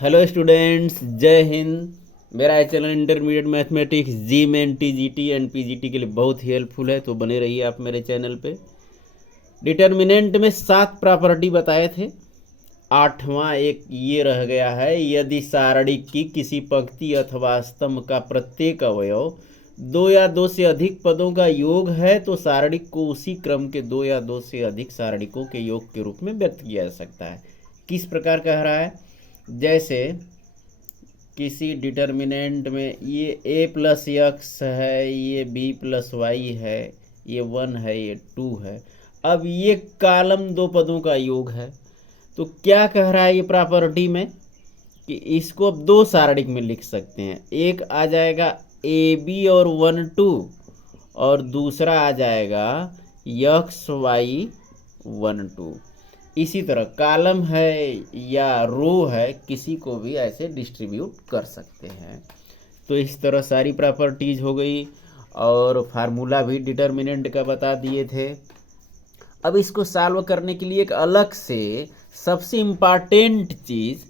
Hello students, जय हिंद। मेरा channel intermediate mathematics JEE Main TGT and PGT के लिए बहुत ही हेल्पफुल है, तो बने रहिए आप मेरे चैनल पे। डिटर्मिनेंट में 7 प्रॉपर्टी बताए थे। 8वां एक ये रह गया है, यदि सारणी की किसी पंक्ति अथवा स्तंभ का प्रत्येक अवयव 2 या 2 से अधिक पदों का योग है तो सारणी को उसी क्रम के 2 या 2 से अधिक सारणिकों के योग के रूप में व्यक्त किया जा सकता है। किस प्रकार कह रहा है? जैसे किसी डिटर्मिनेंट में ये a प्लस एक्स है, ये b प्लस वाई है, ये 1 है, ये 2 है। अब ये कॉलम 2 पदों का योग है, तो क्या कह रहा है ये प्रॉपर्टी में कि इसको अब 2 सारणिक में लिख सकते हैं। एक आ जाएगा ए बी और 1 2, और दूसरा आ जाएगा एक्स वाई 1 2। इसी तरह कॉलम है या रो है, किसी को भी ऐसे डिस्ट्रीब्यूट कर सकते हैं। तो इस तरह सारी प्रॉपर्टीज हो गई, और फार्मूला भी डिटर्मिनेंट का बता दिए थे। अब इसको सॉल्व करने के लिए एक अलग से सबसे इम्पॉर्टेंट चीज़,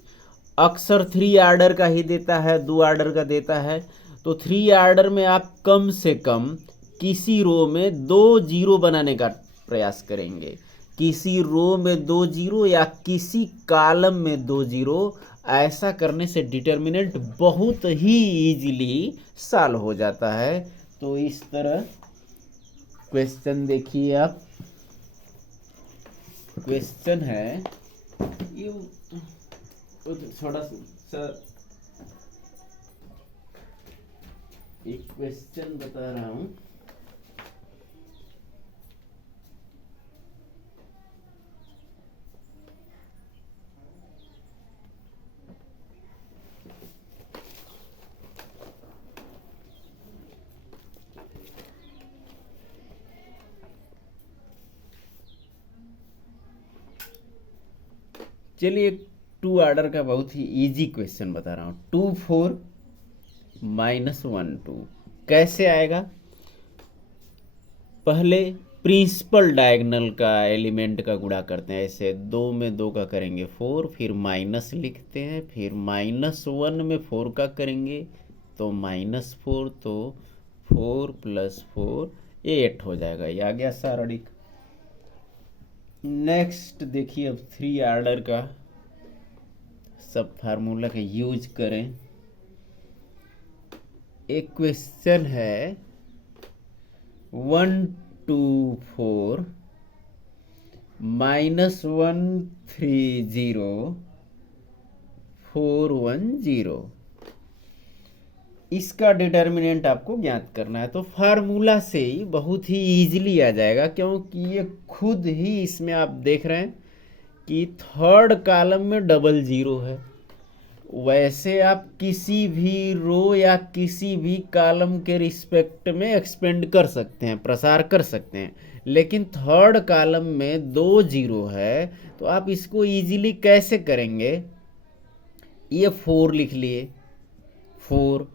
अक्सर 3 आर्डर का ही देता है, 2 आर्डर का देता है। तो 3 आर्डर में आप कम से कम किसी रो में 2 जीरो बनाने का प्रयास करेंगे। किसी रो में 2 जीरो या किसी कॉलम में 2 जीरो। ऐसा करने से डिटर्मिनेंट बहुत ही इजीली सॉल्व हो जाता है। तो इस तरह क्वेश्चन देखिए आप। क्वेश्चन है ये थोड़ा सा एक क्वेश्चन बता रहा हूं। चलिए 2 आर्डर का बहुत ही इजी क्वेश्चन बता रहा हूं। 2 4 माइनस 1 2 कैसे आएगा? पहले प्रिंसिपल डायगोनल का एलिमेंट का गुणा करते हैं। ऐसे 2 में 2 का करेंगे 4, फिर माइनस लिखते हैं, फिर -1 में 4 का करेंगे तो -4, तो 4 + 4 8 हो जाएगा। ये आ गया सारणिक। नेक्स्ट देखिए, अब 3 आर्डर का सब फार्मूला का यूज करें। एक क्वेश्चन है 1 2 4 -1 3 0 4 1 0। इसका डिटर्मिनेंट आपको ज्ञात करना है। तो फार्मूला से ही बहुत ही इजीली आ जाएगा, क्योंकि ये खुद ही इसमें आप देख रहे हैं कि थर्ड कॉलम में डबल जीरो है। वैसे आप किसी भी रो या किसी भी कॉलम के रिस्पेक्ट में एक्सपेंड कर सकते हैं, प्रसार कर सकते हैं, लेकिन थर्ड कॉलम में 2 जीरो है, तो आप इसको इजीली कैसे करेंगे? ये 4 लिख लिए, 4,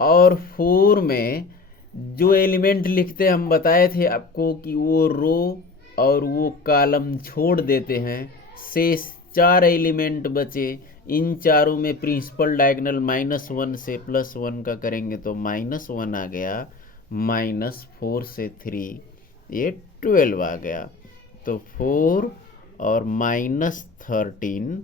और 4 में जो एलिमेंट लिखते हैं, हम बताए थे आपको कि वो रो और वो कॉलम छोड़ देते हैं, शेष 4 एलिमेंट बचे। इन चारों में प्रिंसिपल डायगोनल -1 से +1 का करेंगे तो -1 आ गया, -4 से 3 ये 12 आ गया। तो 4 और -13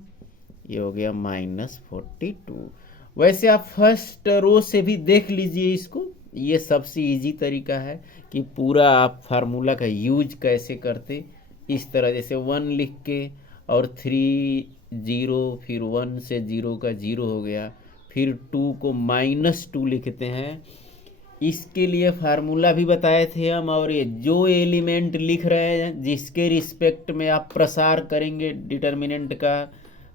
ये हो गया -42। वैसे आप फर्स्ट रो से भी देख लीजिए इसको। ये सबसे इजी तरीका है कि पूरा आप फार्मूला का यूज कैसे करते। इस तरह जैसे 1 लिख के और 3 0, फिर 1 से 0 का 0 हो गया, फिर 2 को -2 लिखते हैं। इसके लिए फार्मूला भी बताए थे हम, और ये जो एलिमेंट लिख रहे हैं जिसके रिस्पेक्ट में आप प्रसार करेंगे डिटर्मिनेंट का,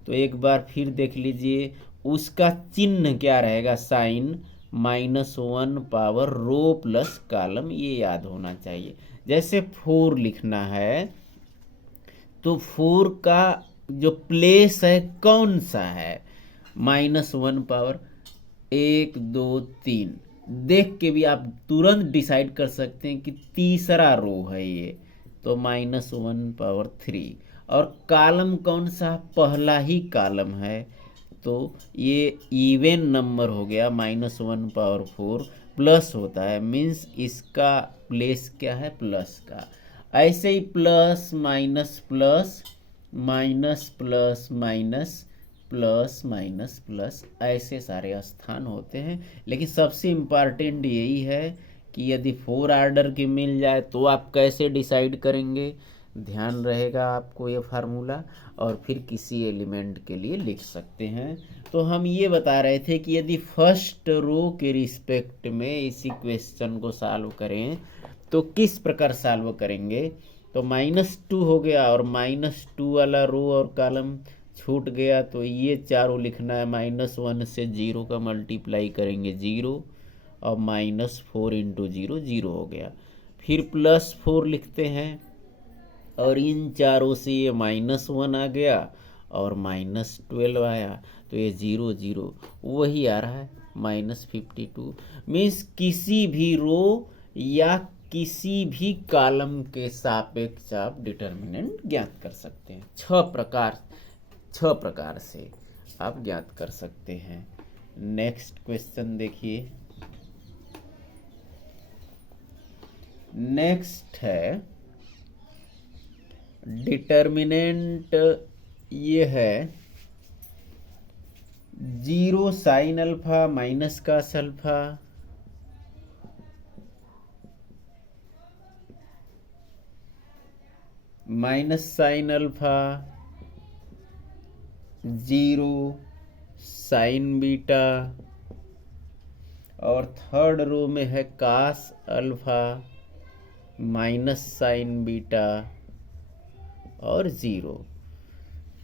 तो एक बार फिर देख लीजिए उसका चिन्ह क्या रहेगा, साइन -1 पावर रो प्लस कॉलम, ये याद होना चाहिए। जैसे 4 लिखना है तो 4 का जो प्लेस है कौन सा है? -1 पावर 1 2 3 देख के भी आप तुरंत डिसाइड कर सकते हैं कि तीसरा रो है ये, तो -1 पावर 3। और कॉलम कौन सा? पहला ही कॉलम है, तो ये इवन नंबर हो गया, -1 पावर 4 प्लस होता है, मीन्स इसका प्लेस क्या है, प्लस का। ऐसे ही plus minus plus minus plus minus plus minus plus, ऐसे सारे स्थान होते हैं। लेकिन सबसे इम्पॉर्टेंट यही है कि यदि 4 ऑर्डर की मिल जाए तो आप कैसे डिसाइड करेंगे, ध्यान रहेगा आपको ये फार्मूला, और फिर किसी एलिमेंट के लिए लिख सकते हैं। तो हम ये बता रहे थे कि यदि फर्स्ट रो के रिस्पेक्ट में इसी क्वेश्चन को सॉल्व करें तो किस प्रकार सॉल्व करेंगे। तो -2 हो गया और -2 वाला रो और कॉलम छूट गया, तो ये चारों लिखना है। -1 से 0 का मल्टीप्लाई करेंगे 0, और -4 × 0 0 हो गया। फिर +4 लिखते हैं, और इन चारों से ये -1 आ गया और -12 आया, तो ये 0 0 वही आ रहा है, -52। मीन्स किसी भी रो या किसी भी कॉलम के सापेक्ष आप डिटर्मिनेंट ज्ञात कर सकते हैं। 6 प्रकार से आप ज्ञात कर सकते हैं। नेक्स्ट क्वेश्चन देखिए। नेक्स्ट है डिटर्मिनेंट, ये है 0 sine alpha minus cos alpha, minus sine alpha, 0 sine beta, और थर्ड रो में है cos alpha minus sine beta और 0।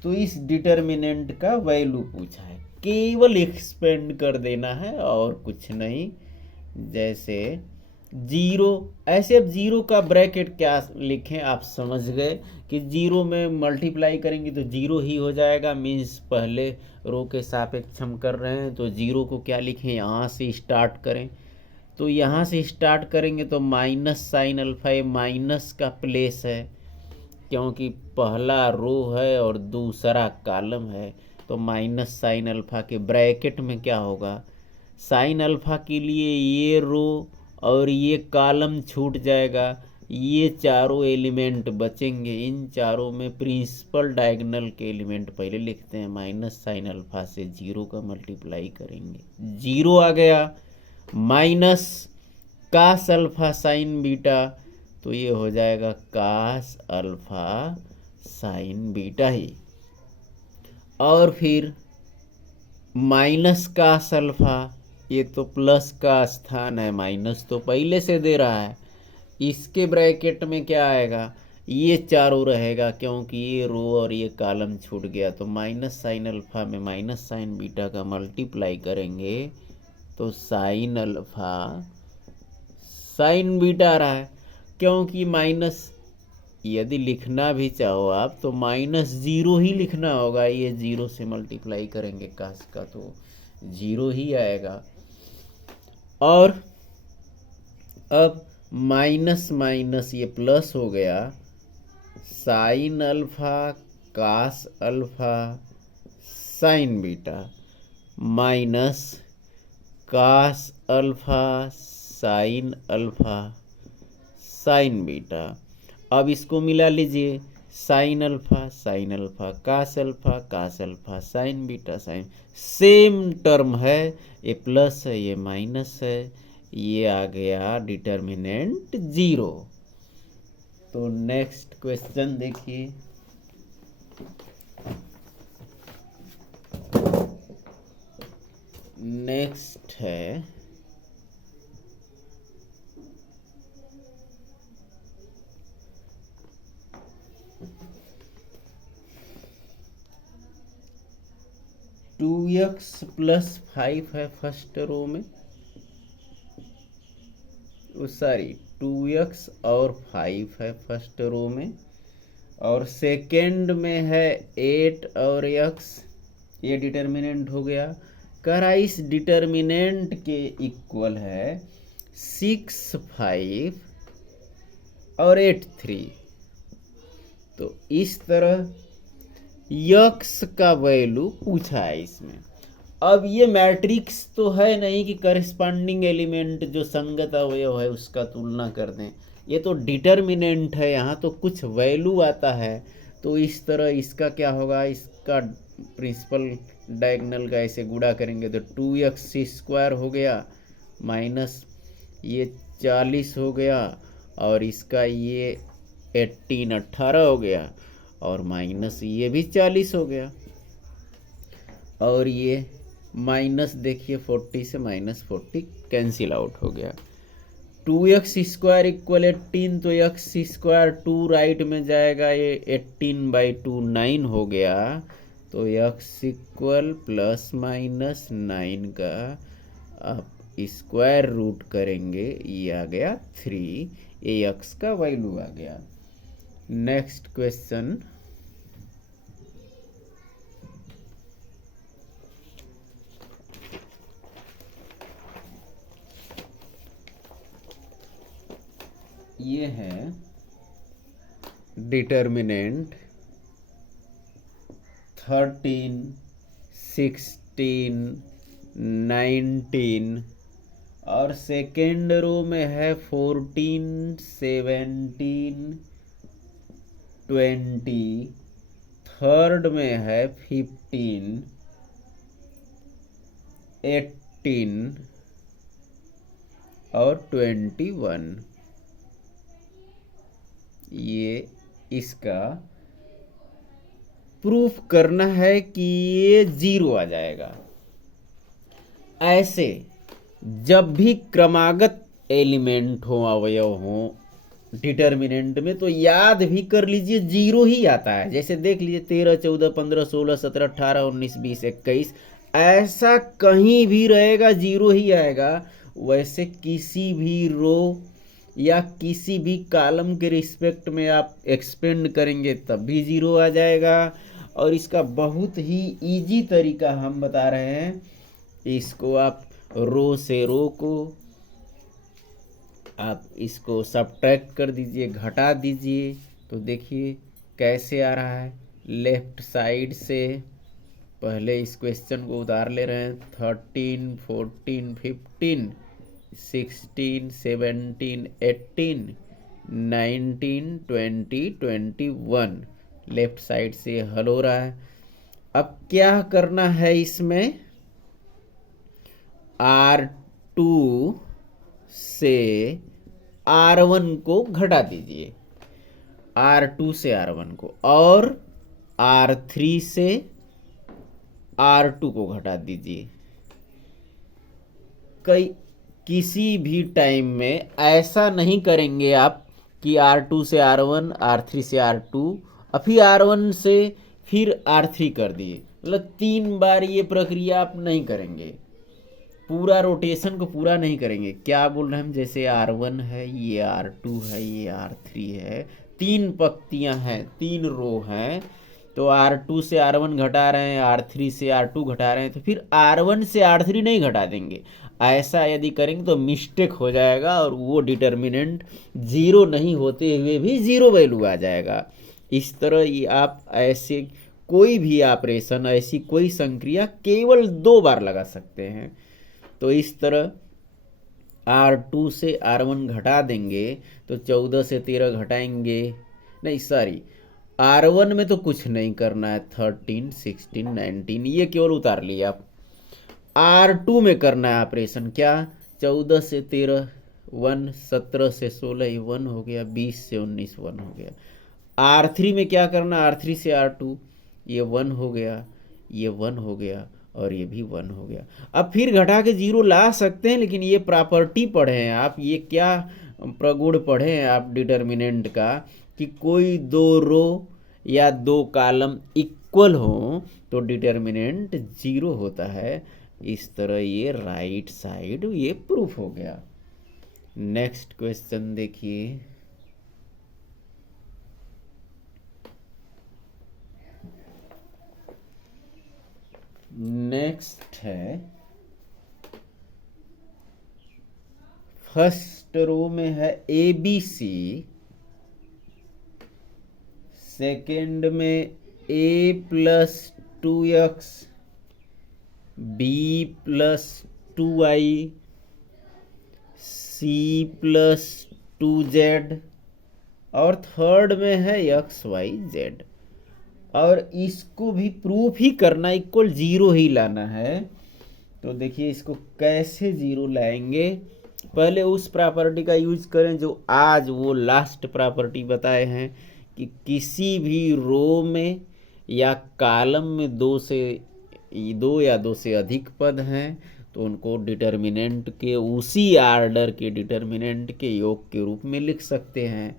तो इस डिटर्मिनेंट का वैल्यू पूछा है, केवल एक्सपेंड कर देना है और कुछ नहीं। जैसे 0, ऐसे अब 0 का ब्रैकेट क्या लिखें, आप समझ गए कि 0 में मल्टीप्लाई करेंगे तो 0 ही हो जाएगा, मीन्स पहले रो के सापेक्ष हम कर रहे हैं, तो 0 को क्या लिखें, यहाँ से स्टार्ट करें। तो यहाँ से स्टार्ट करेंगे तो माइनस साइन अल्फा, ये माइनस का प्लेस है क्योंकि पहला रो है और दूसरा कॉलम है, तो माइनस साइन अल्फा के ब्रैकेट में क्या होगा, साइन अल्फा के लिए ये रो और ये कॉलम छूट जाएगा, ये चारों एलिमेंट बचेंगे। इन चारों में प्रिंसिपल डायगोनल के एलिमेंट पहले लिखते हैं, माइनस साइन अल्फा से 0 का मल्टीप्लाई करेंगे, 0 आ गया, minus cos alpha sine beta, तो ये हो जाएगा कास अल्फा साइन बीटा ही। और फिर माइनस कास अल्फा, ये तो प्लस का स्थान है, माइनस तो पहले से दे रहा है, इसके ब्रैकेट में क्या आएगा, ये चारों रहेगा क्योंकि ये रो और ये कॉलम छूट गया, तो माइनस साइन अल्फा में माइनस साइन बीटा का मल्टीप्लाई करेंगे तो साइन अल्फा साइन बीटा आ रहा है, क्योंकि माइनस यदि लिखना भी चाहो आप तो -0 ही लिखना होगा, ये 0 से मल्टीप्लाई करेंगे कास का तो 0 ही आएगा। और अब माइनस माइनस ये प्लस हो गया, sine alpha cos alpha sine beta minus cos alpha sine alpha sine beta. अब इसको मिला लीजिए, sine alpha cos alpha sine beta sine, same term है, ये प्लस है ये माइनस है, ये आ गया डिटर्मिनेंट 0। तो नेक्स्ट क्वेश्चन देखिए। नेक्स्ट है 2x + 5 है फर्स्ट रो में, सॉरी 2x और 5 है फर्स्ट रो में, और सेकेंड में है 8 और x, ये डिटर्मिनेंट हो गया। कह रहा इस डिटर्मिनेंट के इक्वल है 6 5 और 8 3। तो इस तरह यक्स का वैल्यू पूछा है इसमें। अब ये मैट्रिक्स तो है नहीं कि करस्पॉन्डिंग एलिमेंट जो संगत अवयव है उसका तुलना कर दें, ये तो डिटर्मिनेंट है, यहाँ तो कुछ वैल्यू आता है। तो इस तरह इसका क्या होगा, इसका प्रिंसिपल डायगोनल का ऐसे गुणा करेंगे तो 2x² हो गया, माइनस ये 40 हो गया, और इसका ये 18 हो गया, और माइनस ये भी 40 हो गया, और ये माइनस देखिए 40 से -40 कैंसिल आउट हो गया। 2x² इक्वल 18, तो x² 2 राइट में जाएगा, ये 18/2 9 हो गया। तो x इक्वल ±9 का आप स्क्वायर रूट करेंगे, ये आ गया 3, ये x का वैल्यू आ गया। नेक्स्ट क्वेश्चन, ये है डिटर्मिनेंट 13, 16, 19 और सेकेंड रो में है 14, 17, 20, थर्ड में है 15, 18 और 21। ये इसका प्रूफ करना है कि ये 0 आ जाएगा। ऐसे जब भी क्रमागत एलिमेंट हो, अवयव हो डिटर्मिनेंट में, तो याद भी कर लीजिए 0 ही आता है। जैसे देख लीजिए 13, 14, 15, 16, 17, 18, 19, 20, 21, ऐसा कहीं भी रहेगा 0 ही आएगा। वैसे किसी भी रो या किसी भी कॉलम के रिस्पेक्ट में आप एक्सपेंड करेंगे तब भी 0 आ जाएगा। और इसका बहुत ही इजी तरीका हम बता रहे हैं। इसको आप रो से रो को आप इसको सब्ट्रैक्ट कर दीजिए, घटा दीजिए, तो देखिए कैसे आ रहा है। लेफ्ट साइड से पहले इस क्वेश्चन को उतार ले रहे हैं। 13, 14, 15, 16, 17, 18, 19, 20, 21 लेफ्ट साइड से हल हो रहा है। अब क्या करना है, इसमें R2 से R1 को घटा दीजिए, R2 से R1 को, और R3 से R2 को घटा दीजिए। किसी भी टाइम में ऐसा नहीं करेंगे आप कि R2 से R1, R3 से R2 और फिर R1 से फिर R3 कर दिए, मतलब 3 बार ये प्रक्रिया आप नहीं करेंगे, पूरा रोटेशन को पूरा नहीं करेंगे। क्या बोल रहे हैं हम, जैसे R1 है, ये R2 है, ये R3 है, 3 पंक्तियां हैं, 3 रो हैं, तो R2 से R1 घटा रहे हैं, R3 से R2 घटा रहे हैं, तो फिर R1 से R3 नहीं घटा देंगे। ऐसा यदि करेंगे तो मिस्टेक हो जाएगा और वो डिटर्मिनेंट 0 नहीं होते हुए भी 0 वैल्यू आ जाएगा। इस तरह ये आप ऐसे कोई भी ऑपरेशन, ऐसी कोई संक्रिया केवल 2 बार लगा सकते हैं। तो इस तरह R2 से R1 घटा देंगे तो 14 से 13 घटाएंगे, नहीं सॉरी, R1 में तो कुछ नहीं करना है, 13, 16, 19 ये केवल उतार लिया आप। R2 में करना है ऑपरेशन, क्या, 14 से 13 1, 17 से 16 1 हो गया, 20 से 19 1 हो गया। R3 में क्या करना, R3 से R2, ये 1 हो गया, ये 1 हो गया, और ये भी 1 हो गया। अब फिर घटा के 0 ला सकते हैं, लेकिन ये प्रॉपर्टी पढ़े हैं आप, ये क्या प्रगुण पढ़े हैं आप डिटर्मिनेंट का, कि कोई 2 रो या 2 कॉलम इक्वल हो तो डिटर्मिनेंट 0 होता है। इस तरह ये राइट साइड ये प्रूफ हो गया। नेक्स्ट क्वेश्चन देखिए, नेक्स्ट है, फर्स्ट रो में है ABC, सेकेंड में A plus 2x, B plus 2i, C plus 2z, और थर्ड में है एक्स वाई जेड। और इसको भी प्रूफ ही करना, इक्वल जीरो ही लाना है। तो देखिए इसको कैसे जीरो लाएंगे, पहले उस प्रॉपर्टी का यूज करें जो आज वो लास्ट प्रॉपर्टी बताए हैं कि किसी भी रो में या कॉलम में दो या दो से अधिक पद हैं तो उनको डिटर्मिनेंट के उसी आर्डर के डिटर्मिनेंट के योग के रूप में लिख सकते हैं।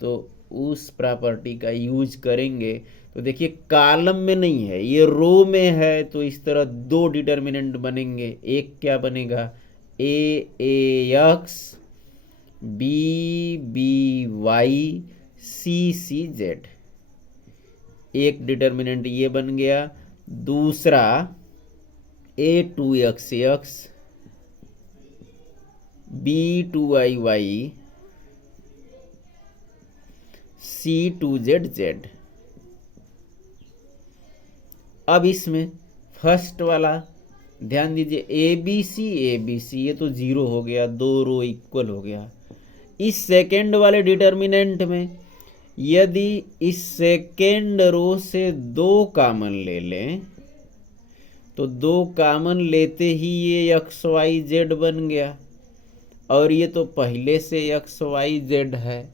तो उस प्रॉपर्टी का यूज करेंगे। तो देखिए कॉलम में नहीं है, ये रो में है, तो इस तरह दो डिटर्मिनेंट बनेंगे। एक क्या बनेगा, A X, B B Y, C C Z. एक डिटर्मिनेंट ये बन गया। दूसरा A two X X, B two I Y, C two Z Z. अब इसमें फर्स्ट वाला ध्यान दीजिए, ए बी सी, ये तो जीरो हो गया, दो रो इक्वल हो गया। इस सेकेंड वाले डिटर्मिनेंट में यदि इस सेकेंड रो से दो कॉमन ले लें तो दो कॉमन लेते ही ये एक्स वाई जेड बन गया, और ये तो पहले से एक्स वाई जेड है,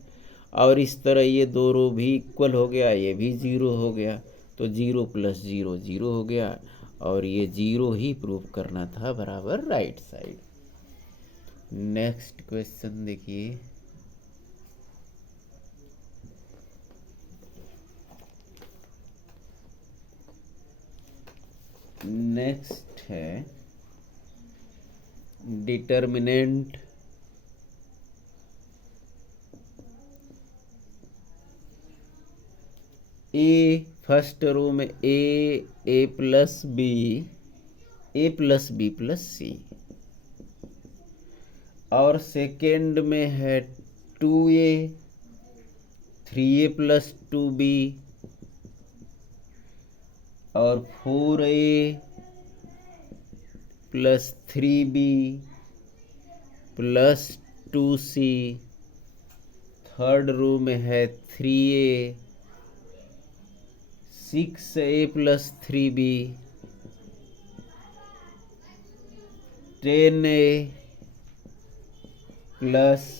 और इस तरह ये दो रो भी इक्वल हो गया, ये भी जीरो हो गया। तो जीरो प्लस जीरो जीरो हो गया, और ये जीरो ही प्रूफ करना था बराबर राइट साइड। नेक्स्ट क्वेश्चन देखिए, नेक्स्ट है डिटर्मिनेंट ए, फर्स्ट रो में ए प्लस बी प्लस सी, और सेकेंड में है 2a 3a प्लस 2b, और 4a plus 3b plus 2c। Third row में है 3a 6a plus 3b 10a plus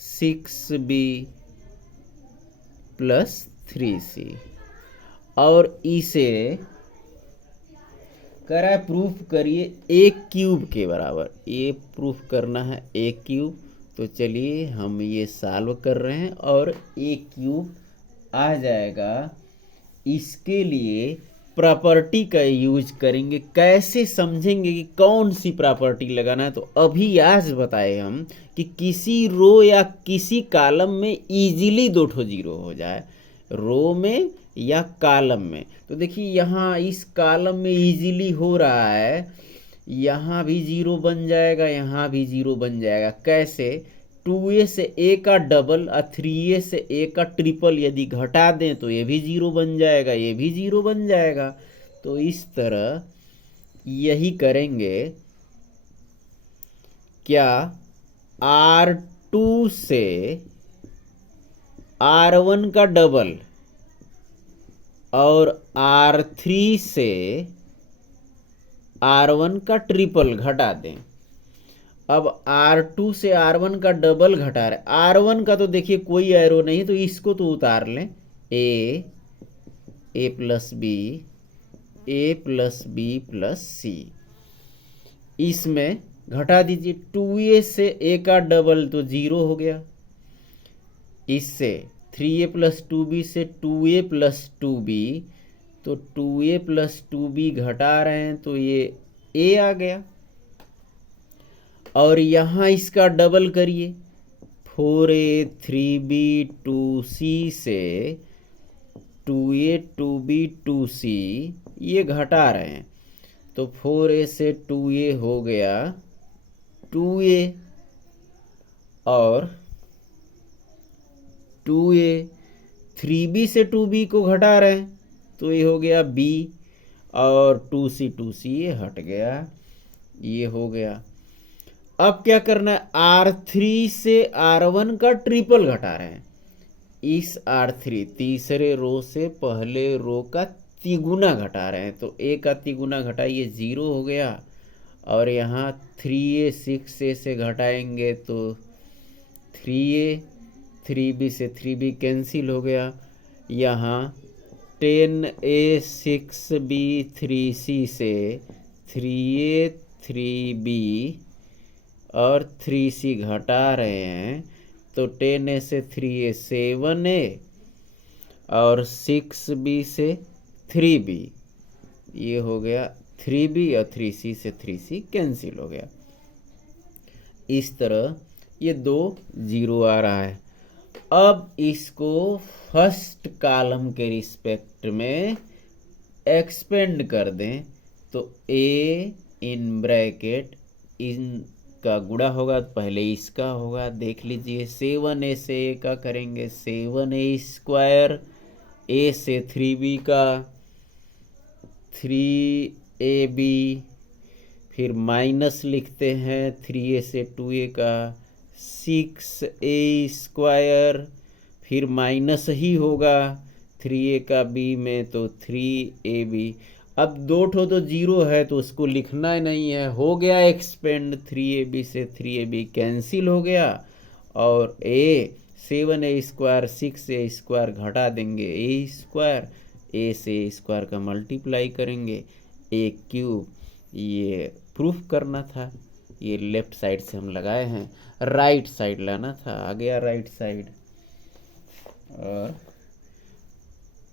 6b plus 3c। और इसे करा प्रूफ करिए ए क्यूब के बराबर, ये प्रूफ करना है ए क्यूब। तो चलिए हम ये सॉल्व कर रहे हैं और ए क्यूब आ जाएगा। इसके लिए प्रॉपर्टी का यूज करेंगे। कैसे समझेंगे कि कौन सी प्रॉपर्टी लगाना है, तो अभी आज बताए हम कि किसी रो या किसी कॉलम में इजीली दो ठो जीरो हो जाए, रो में या कॉलम में। तो देखिए यहाँ इस कॉलम में इजीली हो रहा है, यहाँ भी जीरो बन जाएगा, यहाँ भी जीरो बन जाएगा। कैसे, 2a से a का डबल और 3a से a का ट्रिपल यदि घटा दें तो ये भी जीरो बन जाएगा, ये भी जीरो बन जाएगा। तो इस तरह यही करेंगे। क्या R2 से R1 का डबल और R3 से R1 का ट्रिपल घटा दें। अब R2 से R1 का डबल घटा रहे, R1 का तो देखिए कोई एरो नहीं, तो इसको तो उतार लें, a प्लस बी प्लस सी। इसमें घटा दीजिए, 2a से a का डबल तो जीरो हो गया, इससे 3a प्लस 2b से 2a प्लस 2b, तो 2a प्लस 2b घटा रहे हैं तो ये a आ गया। और यहाँ इसका डबल करिए, 4a 3b 2c से 2a 2b 2c, ये घटा रहे हैं तो 4a से 2a हो गया 2a, और 2a 3b से 2b को घटा रहे हैं तो ये हो गया बी, और 2C ये हट गया, ये हो गया। अब क्या करना है, R3 से R1 का ट्रिपल घटा रहे हैं। इस R3 तीसरे रो से पहले रो का तिगुना घटा रहे हैं, तो ए का तिगुना घटाइए 0 हो गया, और यहाँ 3A 6A से घटाएंगे तो 3A, 3B से 3B कैंसिल हो गया, यहाँ 10A 6B 3C से 3A 3B और 3C घटा रहे हैं, तो 10A से 3A 7A और 6B से 3B, ये हो गया 3B, और 3C से 3C कैंसिल हो गया। इस तरह ये 2 0 आ रहा है। अब इसको फर्स्ट कॉलम के रिस्पेक्ट में एक्सपेंड कर दें, तो A इन ब्रैकेट इनका गुणा होगा, पहले इसका होगा, देख लीजिए 7A से A का करेंगे 7A स्क्वायर, A से 3B का 3AB, फिर माइनस लिखते हैं 3A से 2A का 6A स्क्वायर, फिर माइनस ही होगा 3A का B में तो 3AB। अब 2 ठो तो 0 है तो उसको लिखना ही नहीं है, हो गया एक्सपेंड, 3AB से 3AB कैंसिल हो गया, और A 7A square 6A square घटा देंगे A स्क्वायर, A से A स्क्वायर का मल्टीप्लाई करेंगे A क्यूब, ये प्रूफ करना था, ये लेफ्ट साइड से हम लगाए हैं, राइट साइड लाना था, आ गया राइट साइड। और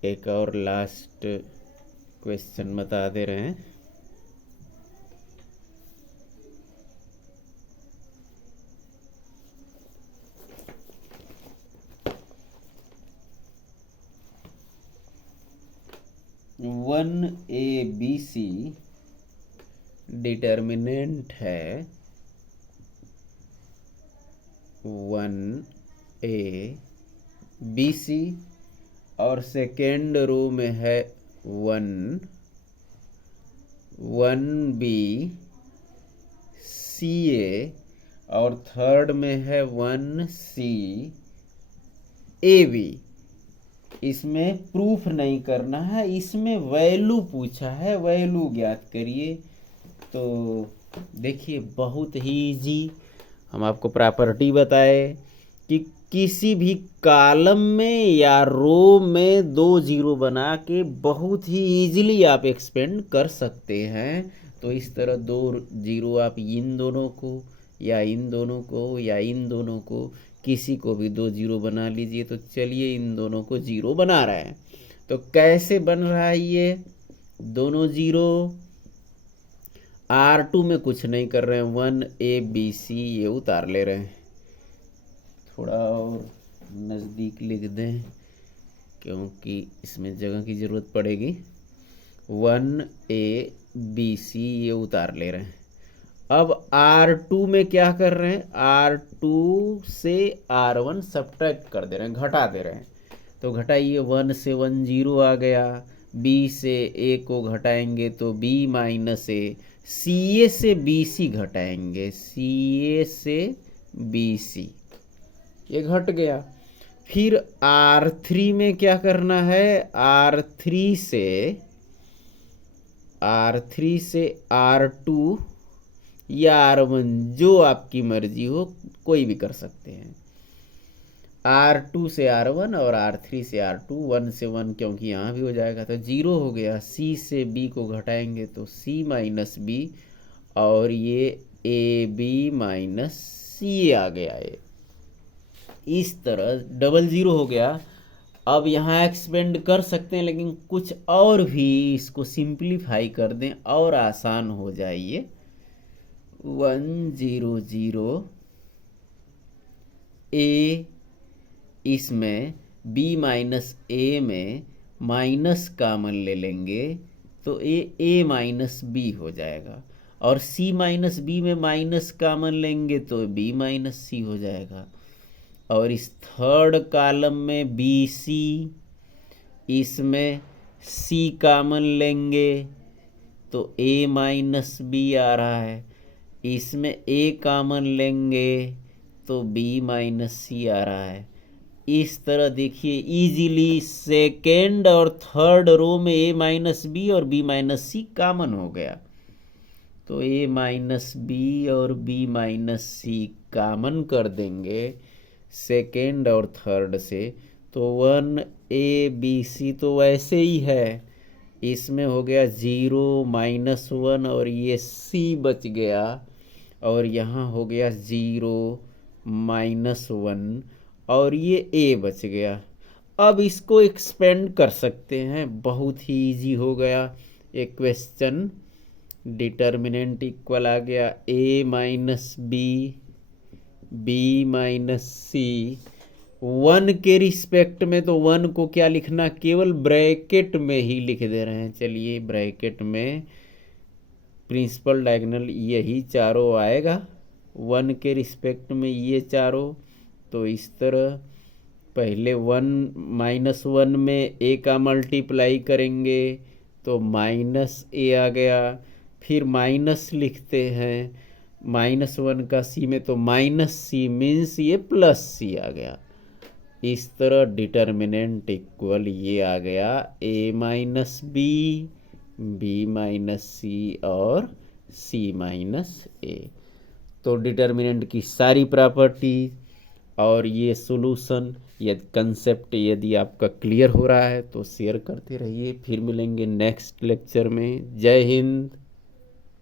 एक और लास्ट क्वेश्चन बता दे रहे हैं। One A B C determinant है 1A BC, और सेकेंड रो में है 1B CA, और थर्ड में है 1C AB। इसमें प्रूफ नहीं करना है, इसमें वैल्यू पूछा है, वैल्यू ज्ञात करिए। तो देखिए बहुत ही इजी, हम आपको प्रॉपर्टी बताए कि किसी भी कॉलम में या रो में 2 0 बना के बहुत ही इजीली आप एक्सपेंड कर सकते हैं। तो इस तरह 2 0 आप इन दोनों को या इन दोनों को या इन दोनों को, किसी को भी 2 0 बना लीजिए। तो चलिए इन दोनों को 0 बना रहे हैं, तो कैसे बन रहा है ये दोनों 0, R2 में कुछ नहीं कर रहे हैं, 1A B C ये उतार ले रहे हैं, थोड़ा और नज़दीक लिख दें क्योंकि इसमें जगह की ज़रूरत पड़ेगी। 1A B C ये उतार ले रहे हैं। अब R2 में क्या कर रहे हैं, R2 से R1 सब्ट्रैक्ट कर दे रहे हैं, घटा दे रहे हैं। तो घटाइए, 1 से 1 0 आ गया, B से A को घटाएंगे तो B माइनस A, CA से BC घटाएंगे, CA से BC ये घट गया। फिर R3 में क्या करना है, R3 से R2 या R1 जो आपकी मर्जी हो, कोई भी कर सकते हैं। R2 से R1 और R3 से R2, 1 से 1 क्योंकि यहाँ भी हो जाएगा तो 0 हो गया। C से B को घटाएंगे तो C माइनस B, और ये AB माइनस C आ गया है। इस तरह 00 हो गया। अब यहाँ एक्सपेंड कर सकते हैं, लेकिन कुछ और भी इसको सिंप्लीफाई कर दें और आसान हो जाइए। 100 A, इसमें B माइनस A में माइनस कामन ले लेंगे तो A माइनस B हो जाएगा, और C माइनस B में माइनस कामन लेंगे तो B माइनस C हो जाएगा। और इस थर्ड कॉलम में BC, इसमें सी कॉमन लेंगे तो ए माइनस बी आ रहा है, इसमें ए कॉमन लेंगे तो बी माइनस सी आ रहा है। इस तरह देखिए इजीली सेकेंड और थर्ड रो में ए माइनस बी और बी माइनस सी कॉमन हो गया, तो ए माइनस बी और बी माइनस सी कॉमन कर देंगे सेकेंड और थर्ड से, तो 1 a b c तो वैसे ही है, इसमें हो गया 0 -1 और ये c बच गया, और यहाँ हो गया 0 -1 और ये a बच गया। अब इसको एक्सपेंड कर सकते हैं, बहुत ही इजी हो गया। एक क्वेश्चन डिटर्मिनेंट इक्वल आ गया a minus B B minus C, 1 के रिस्पेक्ट में, तो 1 को क्या लिखना, केवल ब्रैकेट में ही लिख दे रहे हैं। चलिए ब्रैकेट में प्रिंसिपल डायगोनल यही चारों आएगा, 1 के रिस्पेक्ट में ये चारों, तो इस तरह पहले 1 -1 में a का मल्टीप्लाई करेंगे तो माइनस a आ गया, फिर माइनस लिखते हैं -1 का c में तो माइनस c मीन्स ये प्लस c आ गया। इस तरह डिटर्मिनेंट इक्वल ये आ गया a minus B B minus C और c माइनस a। तो डिटर्मिनेंट की सारी प्रॉपर्टी और ये सॉल्यूशन, यदि कंसेप्ट यदि आपका क्लियर हो रहा है तो शेयर करते रहिए। फिर मिलेंगे नेक्स्ट लेक्चर में। जय हिंद।